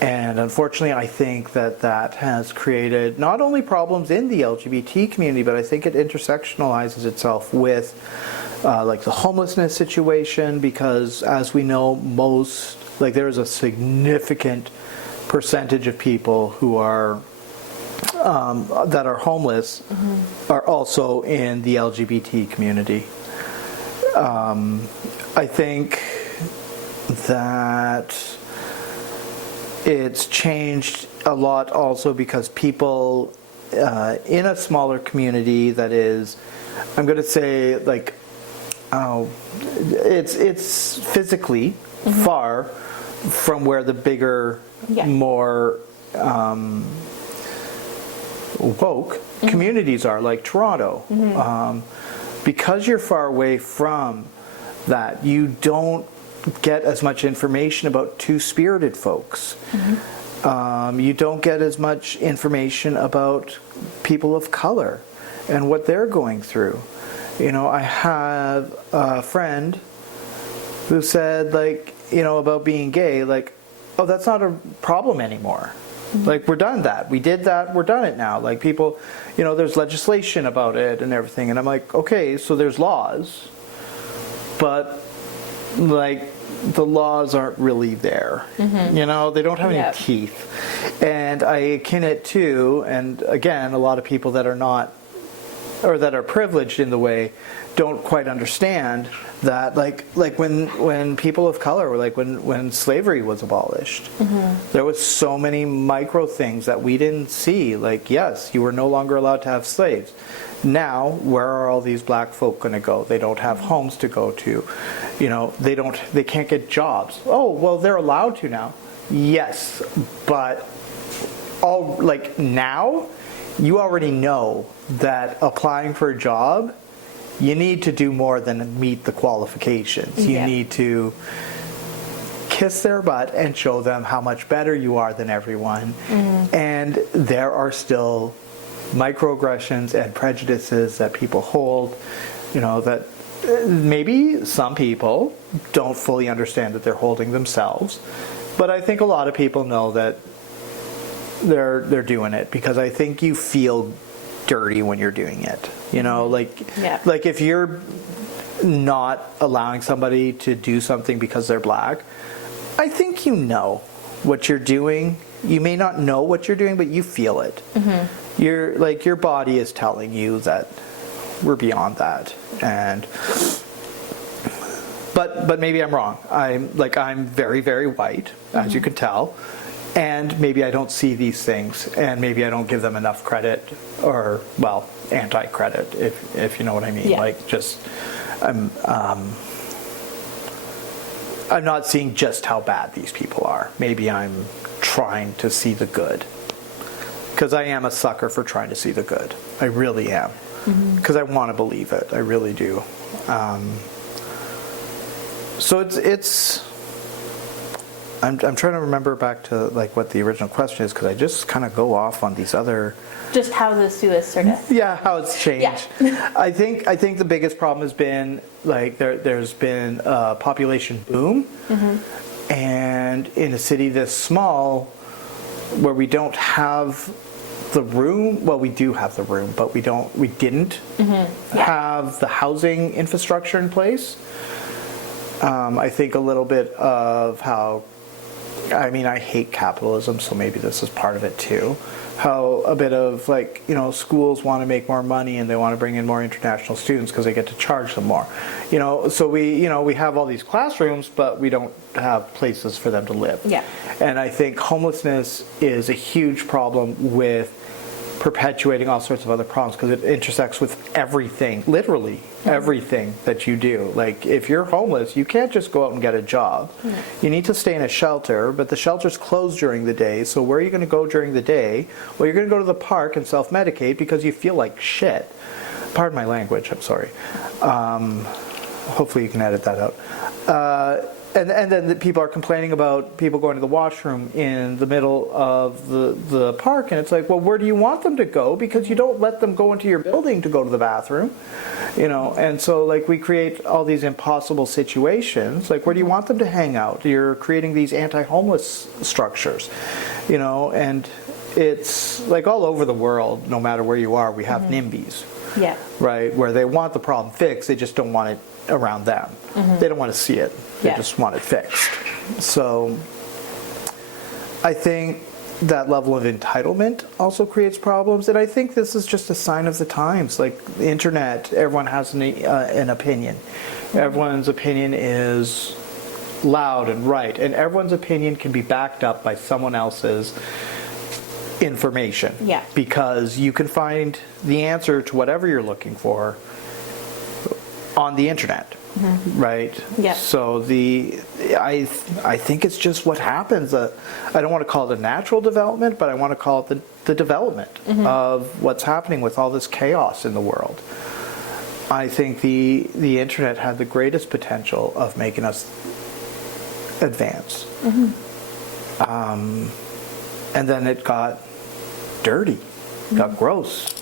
And unfortunately, I think that has created not only problems in the LGBT community, but I think it intersectionalizes itself with like the homelessness situation, because as we know, there's a significant percentage of people who are that are homeless are also in the LGBT community. I think that it's changed a lot also because people in a smaller community that is, I'm going to say, it's physically far from where the bigger, more woke communities are, like Toronto. Because you're far away from that, you don't get as much information about two-spirited folks. You don't get as much information about people of color and what they're going through. I have a friend who said, about being gay, oh, that's not a problem anymore. We're done that. We did that. We're done it now. People, there's legislation about it and everything. And I'm like, okay, so there's laws, but the laws aren't really there. They don't have any teeth. And I akin it to, and again, a lot of people that are not, or that are privileged in the way, don't quite understand that when people of color were when slavery was abolished, there was so many micro things that we didn't see. Yes, you were no longer allowed to have slaves. Now, where are all these black folk going to go? They don't have homes to go to. They can't get jobs. Oh, well, they're allowed to now. Yes, but now, you already know that applying for a job, you need to do more than meet the qualifications. You need to kiss their butt and show them how much better you are than everyone. And there are still microaggressions and prejudices that people hold, that maybe some people don't fully understand that they're holding themselves. But I think a lot of people know that they're doing it, because I think you feel dirty when you're doing it. If you're not allowing somebody to do something because they're black, I think you know what you're doing. You may not know what you're doing, but you feel it. Your body is telling you that we're beyond that. And but maybe I'm wrong. I'm very, very white, as you can tell. And maybe I don't see these things, and maybe I don't give them enough credit, or, well, anti-credit, if you know what I mean. I'm not seeing just how bad these people are. Maybe I'm trying to see the good. Because I am a sucker for trying to see the good. I really am. Because I want to believe it. I really do. So it's I'm trying to remember back to like what the original question is, because I just kind of go off on these other. Just how the Sioux is sort of. Yeah, how it's changed. Yeah. I think the biggest problem has been like there's been a population boom, and in a city this small, where we don't have the room. Well, we do have the room, but we didn't have the housing infrastructure in place. I think a little bit of how, I mean, I hate capitalism, so maybe this is part of it too. How a bit of like, you know, schools want to make more money and they want to bring in more international students because they get to charge them more. You know, so we have all these classrooms, but we don't have places for them to live. Yeah. And I think homelessness is a huge problem with perpetuating all sorts of other problems, because it intersects with everything, literally everything that you do. Like if you're homeless, you can't just go out and get a job. You need to stay in a shelter, but the shelter's closed during the day. So where are you going to go during the day? Well, you're going to go to the park and self-medicate because you feel like shit. Pardon my language, I'm sorry. Hopefully you can edit that out. And then the people are complaining about people going to the washroom in the middle of the park, and it's like, well, where do you want them to go? Because you don't let them go into your building to go to the bathroom, you know. And so like we create all these impossible situations. Like, where do you want them to hang out? You're creating these anti-homeless structures, you know. And it's like all over the world, no matter where you are, we have NIMBYs. Yeah. Right, where they want the problem fixed, they just don't want it around them. They don't want to see it. They just want it fixed. So I think that level of entitlement also creates problems, and I think this is just a sign of the times. Like the internet, everyone has an opinion. Everyone's opinion is loud and right, and everyone's opinion can be backed up by someone else's information. Yeah. Because you can find the answer to whatever you're looking for on the internet. Right? Yeah. So I think it's just what happens. I don't want to call it a natural development, but I want to call it the development of what's happening with all this chaos in the world. I think the internet had the greatest potential of making us advance. And then it got dirty, got gross.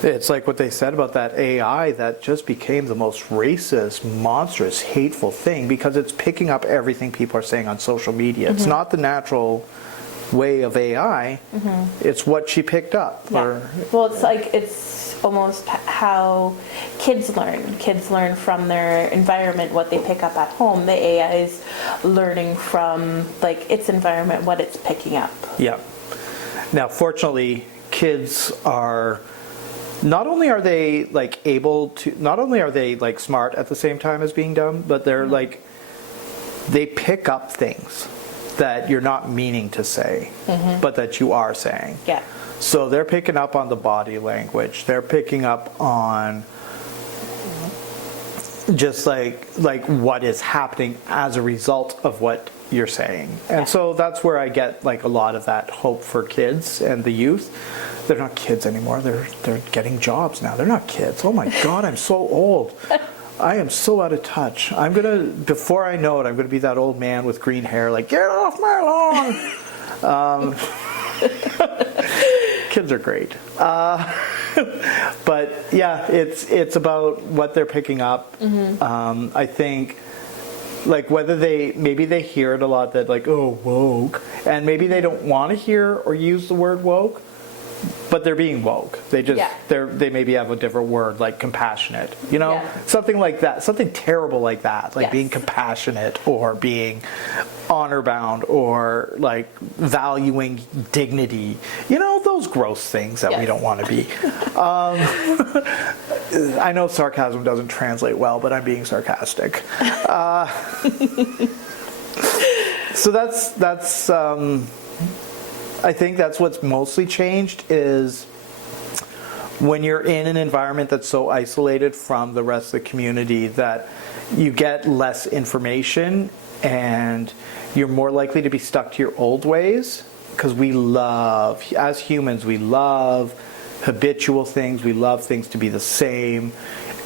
It's like what they said about that AI that just became the most racist, monstrous, hateful thing because it's picking up everything people are saying on social media. It's not the natural way of AI. It's what she picked up. Yeah. Well, it's like it's almost how kids learn. Kids learn from their environment what they pick up at home. The AI is learning from like its environment what it's picking up. Yeah. Now, fortunately, kids are. Not only are they like smart at the same time as being dumb, but they're like, they pick up things that you're not meaning to say, but that you are saying. Yeah. So they're picking up on the body language. They're picking up on just like what is happening as a result of what you're saying. And so that's where I get like a lot of that hope for kids and the youth. They're not kids anymore. They're getting jobs now. They're not kids. Oh my God, I'm so old. I am so out of touch. Before I know it, I'm gonna be that old man with green hair, like, get off my lawn. Kids are great. But yeah, it's about what they're picking up. I think like whether maybe they hear it a lot that like, oh, woke, and maybe they don't want to hear or use the word woke, but they're being woke. They just they maybe have a different word like compassionate, you know, something like that, something terrible like that, like being compassionate or being honor bound or like valuing dignity, you know, those gross things that we don't want to be. I know sarcasm doesn't translate well, but I'm being sarcastic. So that's I think that's what's mostly changed is when you're in an environment that's so isolated from the rest of the community that you get less information and you're more likely to be stuck to your old ways, because as humans, we love habitual things. We love things to be the same.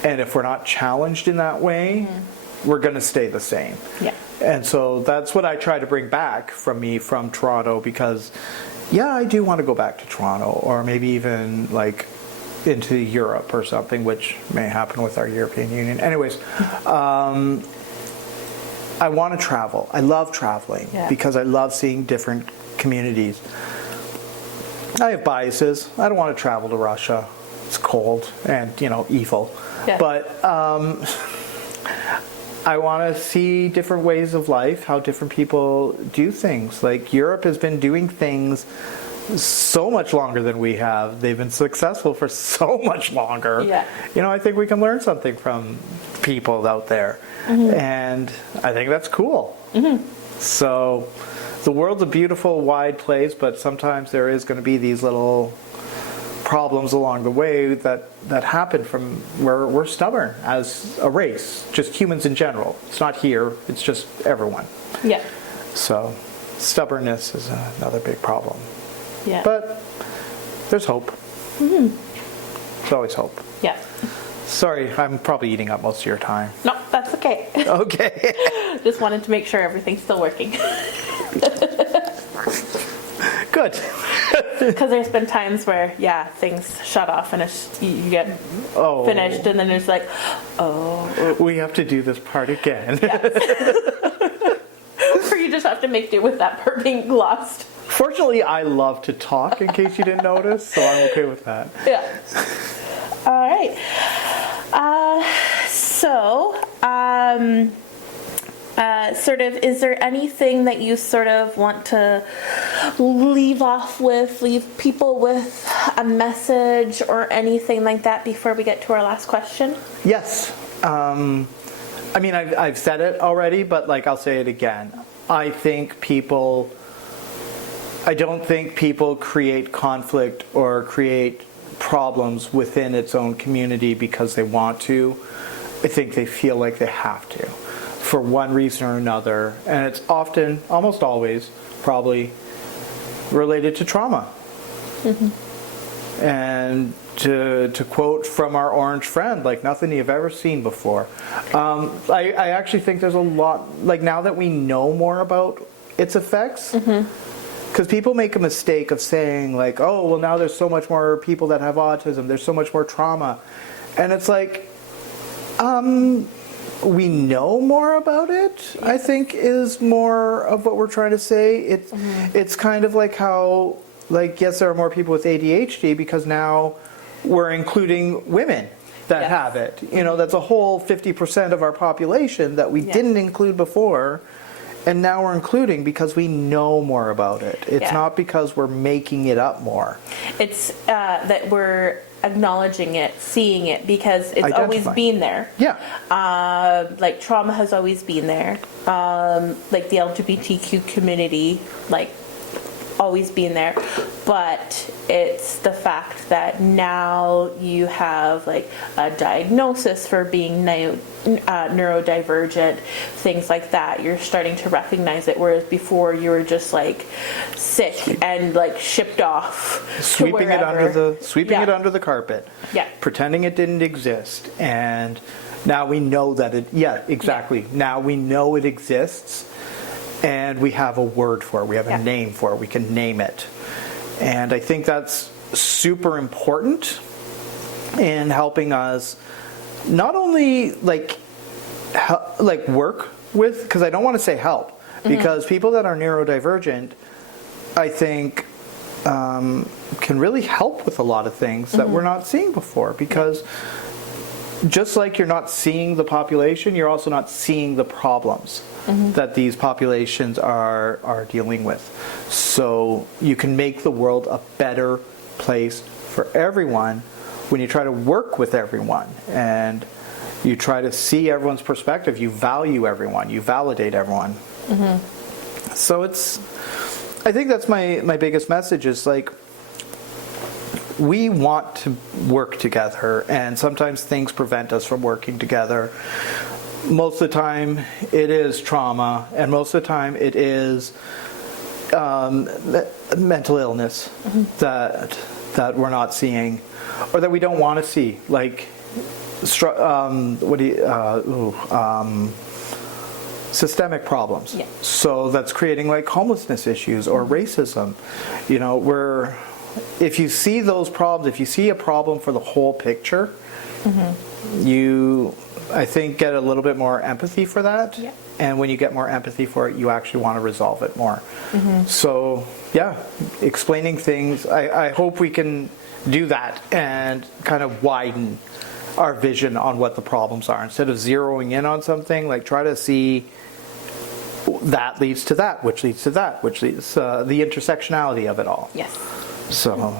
And if we're not challenged in that way, we're going to stay the same. Yeah. And so that's what I try to bring back from Toronto, because I do want to go back to Toronto, or maybe even like into Europe or something, which may happen with our European Union. Anyways, I want to travel. I love traveling because I love seeing different communities. I have biases. I don't want to travel to Russia. It's cold and, evil. Yeah. But I want to see different ways of life, how different people do things. Like Europe has been doing things so much longer than we have. They've been successful for so much longer. Yeah. I think we can learn something from people out there. And I think that's cool. So the world's a beautiful, wide place, but sometimes there is going to be these little problems along the way that happen from where we're stubborn as a race, just humans in general. It's not here, it's just everyone. Yeah. So stubbornness is another big problem. Yeah. But there's hope. There's always hope. Yeah. Sorry, I'm probably eating up most of your time. No, that's okay. Okay. Just wanted to make sure everything's still working. Good. Because there's been times where, things shut off and you get finished, and then it's like, we have to do this part again. Or you just have to make do with that part being lost. Fortunately, I love to talk, in case you didn't notice, so I'm okay with that. Yeah. All right. Is there anything that you sort of want to leave people with a message or anything like that before we get to our last question? Yes. I've said it already, but I'll say it again. I don't think people create conflict or create problems within its own community because they want to. I think they feel like they have to, for one reason or another. And it's often, almost always, probably related to trauma. And to quote from our orange friend, nothing you've ever seen before. I actually think there's a lot, now that we know more about its effects, because people make a mistake of saying now there's so much more people that have autism, there's so much more trauma. And it's we know more about it, I think, is more of what we're trying to say. It's kind of like how, yes, there are more people with ADHD because now we're including women that have it. That's a whole 50% of our population that we didn't include before. And now we're including because we know more about it. It's not because we're making it up more. It's that we're acknowledging it, seeing it, because it's always been there. Yeah. Trauma has always been there. The LGBTQ community, always been there. But it's the fact that now you have a diagnosis for being neurodivergent, things like that. You're starting to recognize it, whereas before you were just sick and shipped off, sweeping it under the carpet. Yeah. Pretending it didn't exist. And now we know that it now we know it exists, and we have a word for it, we have a name for it, we can name it. And I think that's super important in helping us not only work with, because I don't want to say help, because people that are neurodivergent, I think, can really help with a lot of things that we're not seeing before, because just like you're not seeing the population, you're also not seeing the problems that these populations are dealing with. So you can make the world a better place for everyone when you try to work with everyone and you try to see everyone's perspective. You value everyone, you validate everyone. So I think that's my biggest message is we want to work together, and sometimes things prevent us from working together. Most of the time it is trauma, and most of the time it is mental illness that we're not seeing, or that we don't want to see, systemic problems. Yeah. So that's creating like homelessness issues or racism. You know, where if you see those problems, if you see a problem for the whole picture, you, I think, get a little bit more empathy for that. Yeah. And when you get more empathy for it, you actually want to resolve it more. So, yeah, explaining things, I hope we can do that and kind of widen our vision on what the problems are. Instead of zeroing in on something, like try to see that leads to that, which leads to that, which leads the intersectionality of it all. Yes. So,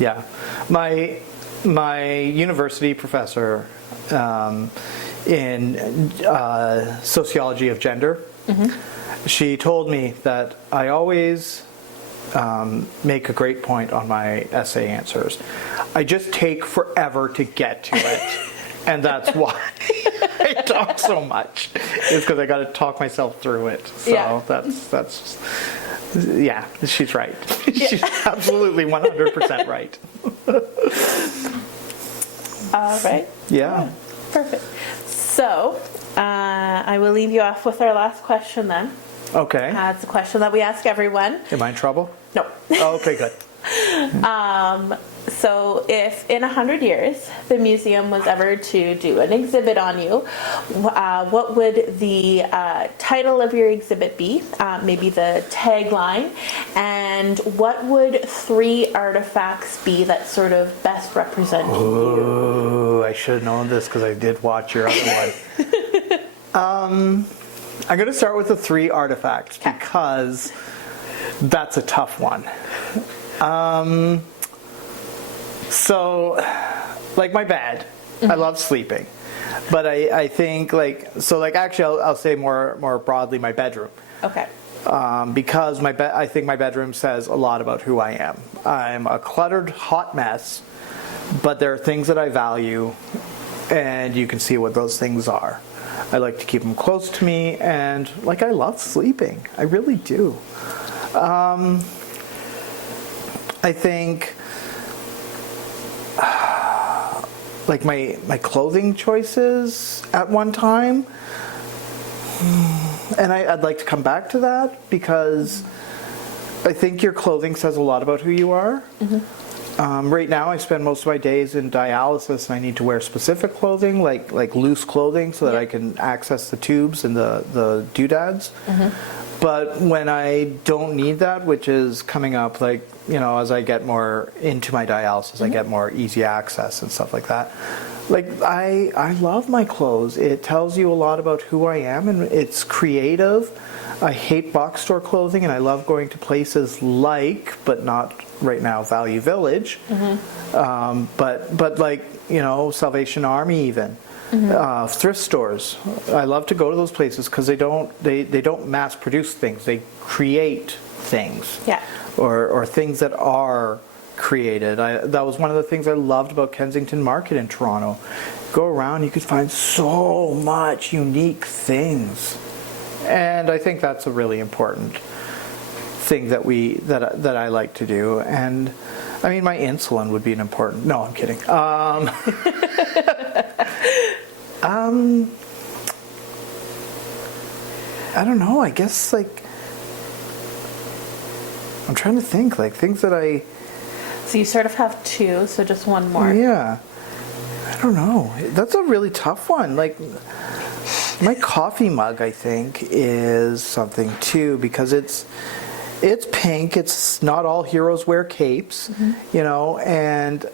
yeah, my university professor in sociology of gender, she told me that I always make a great point on my essay answers. I just take forever to get to it, and that's why I talk so much. It's because I got to talk myself through it. So Yeah. that's yeah, she's right. She's absolutely 100% right. All right. Yeah. Perfect. So, I will leave you off with our last question then. Okay. It's a question that we ask everyone. Am I in trouble? No. Oh, okay, good. So, if in 100 years the museum was ever to do an exhibit on you, what would the title of your exhibit be? Maybe the tagline, and what would 3 artifacts be that sort of best represent you? Oh, I should have known this because I did watch your other one. I'm going to start with the 3 artifacts because that's a tough one. So, like my bed, I love sleeping, but I think actually I'll say more broadly my bedroom. Okay. Because I think my bedroom says a lot about who I am. I'm a cluttered, hot mess, but there are things that I value, and you can see what those things are. I like to keep them close to me, and I love sleeping. I really do. I think my clothing choices at one time, and I'd like to come back to that because I think your clothing says a lot about who you are. Right now I spend most of my days in dialysis, and I need to wear specific clothing, like loose clothing, so that I can access the tubes and the doodads. But when I don't need that, which is coming up, as I get more into my dialysis, I get more easy access and stuff like that. I love my clothes. It tells you a lot about who I am, and it's creative. I hate box store clothing, and I love going to places but not right now, Value Village. But Salvation Army even. Thrift stores. I love to go to those places because they don't mass produce things. They create things. Yeah. Or things that are created. That was one of the things I loved about Kensington Market in Toronto. Go around, you could find so much unique things, and I think that's a really important thing that I like to do. And I mean, my insulin would be an important. No, I'm kidding. I don't know. I guess I'm trying to think things that I. So you sort of have 2, so just one more. Yeah. I don't know. That's a really tough one. My coffee mug, I think, is something too, because it's pink. It's not all heroes wear capes, and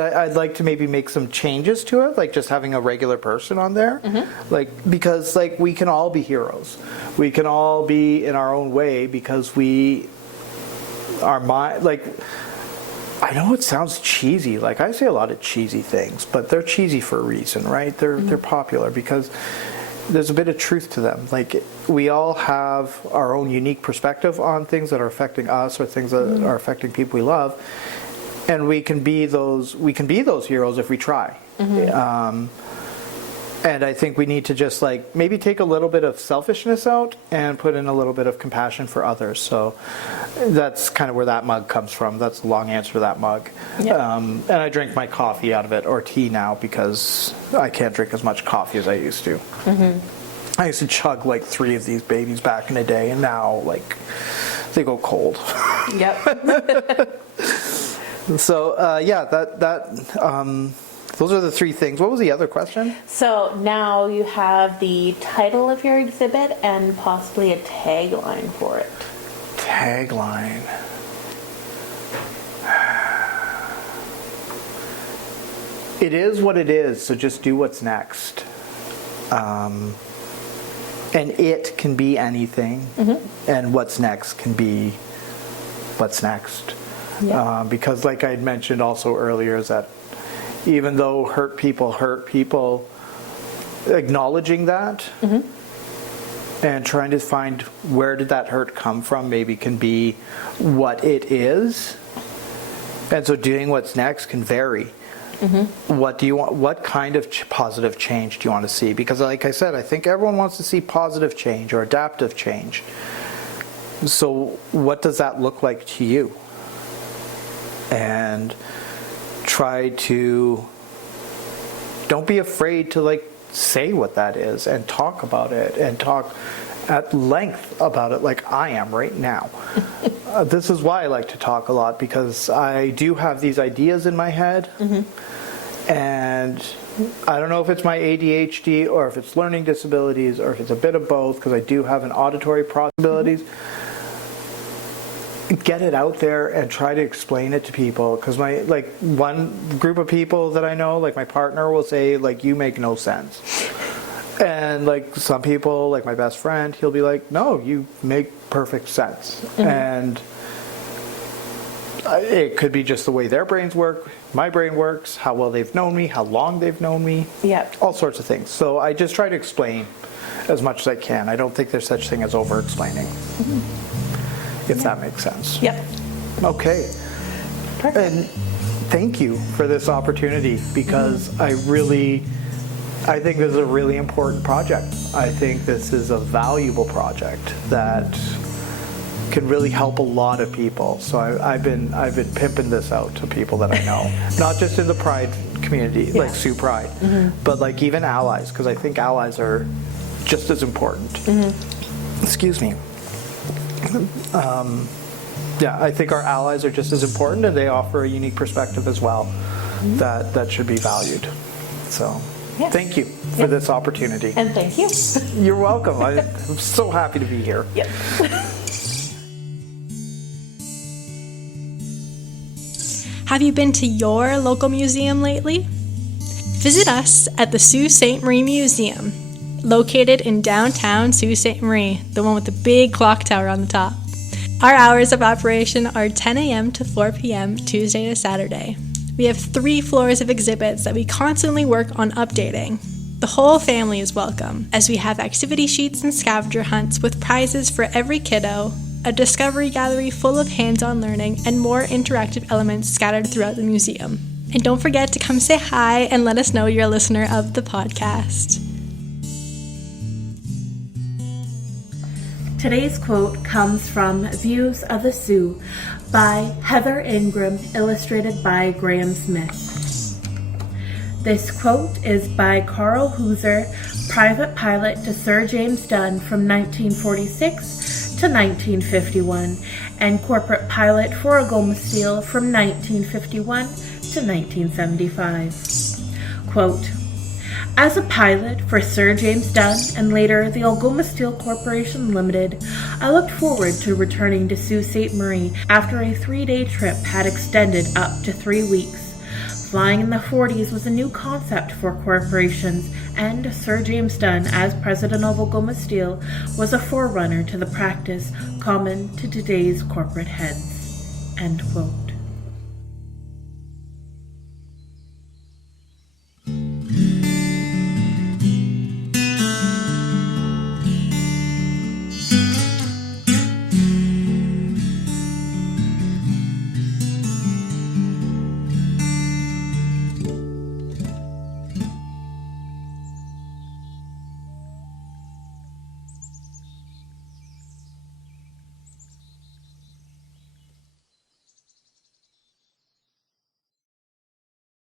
I'd like to maybe make some changes to it, like just having a regular person on there, because we can all be heroes. We can all be in our own way because we are I know it sounds cheesy. I say a lot of cheesy things, but they're cheesy for a reason, right? They're popular because there's a bit of truth to them. We all have our own unique perspective on things that are affecting us or things that are affecting people we love, and we can be those heroes if we try. And I think we need to just maybe take a little bit of selfishness out and put in a little bit of compassion for others. So that's kind of where that mug comes from. That's the long answer to that mug. Yep. And I drink my coffee out of it, or tea now, because I can't drink as much coffee as I used to. I used to chug like 3 of these babies back in the day, and now like they go cold. Yep. So yeah, those are the 3 things. What was the other question? So now you have the title of your exhibit and possibly a tagline for it. Tagline. It is what it is, so just do what's next. And it can be anything, and what's next can be what's next. Yeah. Because like I had mentioned also earlier, is that even though hurt people, acknowledging that and trying to find where did that hurt come from maybe can be what it is. And so doing what's next can vary. What do you want? What kind of positive change do you want to see? Because like I said, I think everyone wants to see positive change or adaptive change. So what does that look like to you? And try to, don't be afraid to like say what that is and talk about it and talk at length about it like I am right now. This is why I like to talk a lot, because I do have these ideas in my head, and I don't know if it's my ADHD or if it's learning disabilities or if it's a bit of both, because I do have an auditory possibilities. Get it out there and try to explain it to people, because my like one group of people that I know, like my partner will say like, you make no sense. And like some people, like my best friend, he'll be like, no, you make perfect sense. And it could be just the way their brains work, my brain works, how well they've known me, how long they've known me, all sorts of things. So I just try to explain as much as I can. I don't think there's such thing as over-explaining, if that makes sense. Yep. Okay. Perfect. And thank you for this opportunity, because I think this is a really important project. I think this is a valuable project that can really help a lot of people. So I've been pimping this out to people that I know, not just in the Pride community, like Sioux Pride, but like even allies, because I think allies are just as important. Excuse me. Yeah, I think our allies are just as important, and they offer a unique perspective as well that should be valued. So. Yeah. Thank you for this opportunity. And thank you. You're welcome. I'm so happy to be here. Yep. Have you been to your local museum lately? Visit us at the Sault Ste. Marie Museum, located in downtown Sault Ste. Marie, the one with the big clock tower on the top. Our hours of operation are 10 a.m. to 4 p.m. Tuesday to Saturday. We have 3 floors of exhibits that we constantly work on updating. The whole family is welcome, as we have activity sheets and scavenger hunts with prizes for every kiddo, a discovery gallery full of hands-on learning, and more interactive elements scattered throughout the museum. And don't forget to come say hi and let us know you're a listener of the podcast. Today's quote comes from Views of the Sioux by Heather Ingram, illustrated by Graham Smith. This quote is by Carl Hooser, private pilot to Sir James Dunn from 1946 to 1951, and corporate pilot for Algoma Steel from 1951 to 1975. Quote, as a pilot for Sir James Dunn and later the Algoma Steel Corporation Limited, I looked forward to returning to Sault Ste. Marie after a 3-day trip had extended up to 3 weeks. Flying in the 40s was a new concept for corporations, and Sir James Dunn, as president of Algoma Steel, was a forerunner to the practice common to today's corporate heads. End quote.